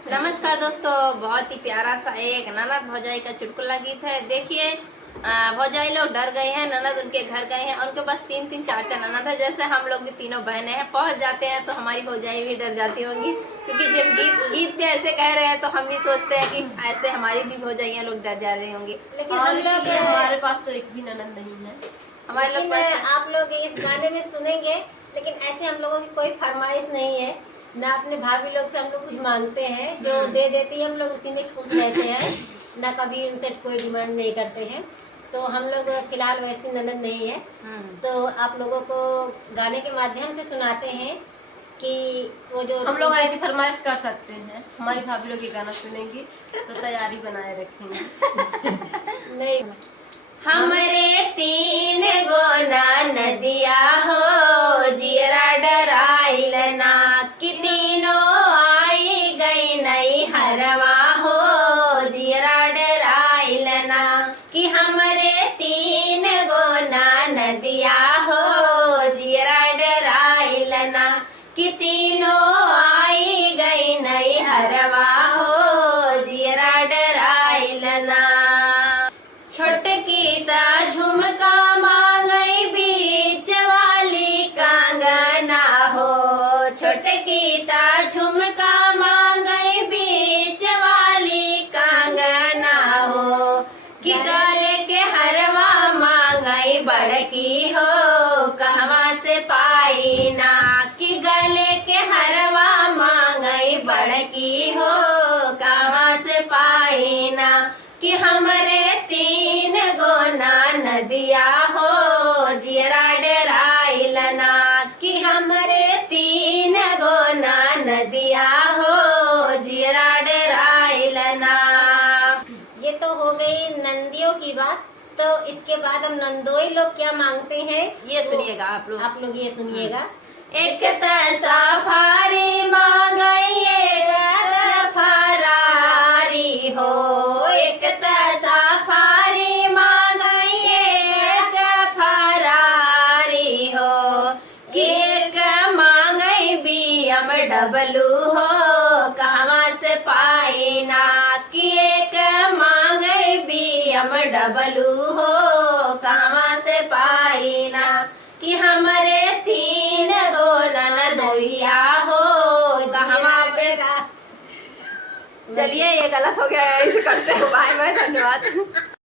नमस्कार दोस्तों, बहुत ही प्यारा सा एक ननद भौजाई का चुटकुला गीत है। देखिए, भौजाई लोग डर गए हैं, ननद उनके घर गए हैं। उनके पास तीन तीन चार चार ननद है। जैसे हम लोग भी तीनों बहनें हैं, पहुंच जाते हैं तो हमारी भौजाई भी डर जाती होंगी, क्योंकि जब गीत पे ऐसे कह रहे हैं तो हम भी सोचते हैं कि ऐसे हमारी भी भौजाइयाँ लोग डर जा रही होंगी। लेकिन हम लोग हमारे पास तो एक भी ननद नहीं है। हमारे लोग आप लोग इस गाने में सुनेंगे, लेकिन ऐसे हम लोगों की कोई फरमाइश नहीं है ना। अपने भाभी लोग से हम लोग कुछ मांगते हैं, जो दे देती है हम लोग उसी में खुश रहते हैं ना। कभी उनसे कोई डिमांड नहीं करते हैं। तो हम लोग फिलहाल वैसी ननद नहीं है। तो आप लोगों को गाने के माध्यम से सुनाते हैं कि वो जो हम लोग ऐसी फरमाइश कर सकते हैं। हमारी भाभी लोग ये गाना सुनेंगी तो तैयारी बनाए रखेंगे। नहीं, हमरे तीन गो नदिया हो, जियरा डराइल ना, कि तीनों आई गई नई हरवा हो, जियरा डराइल ना, कि हमरे तीन गो नदिया हो, जियरा डराइल ना, कि तीनों आई गई नई हरवा हो, जियरा डराइल ना। छोटकी ता झुमका मांगई बीच वाली कंगना हो, छोटकी ता झुमका मांगई बीच वाली कंगना हो, कि गले के हरवा मांगई बड़की हो, कहवा से पाई ना, कि गले के हरवा मांगई बड़की हो, कहवा से पाई ना, कि हमरे तीन गो नदिया हो, जियरा डराइल ना, कि हमरे तीन गो नदिया हो, जियरा डराइल ना। ये तो हो गई नंदियों की बात। तो इसके बाद हम नंदोई लोग क्या मांगते हैं ये सुनिएगा आप लोग ये सुनिएगा। एक सफारी मांगई फरारी हो, एक सफारी मांगई फरारी हो, कि एक मांगई BMW हो, कहवा से पाई ना, कि एक मांगई BMW हो, कहवा से पाई ना, कि हमरे तीन गो ननदोइया हो, कहवा पे। चलिए, ये गलत हो गया है, इसे करते हैं। बाय बाय, धन्यवाद।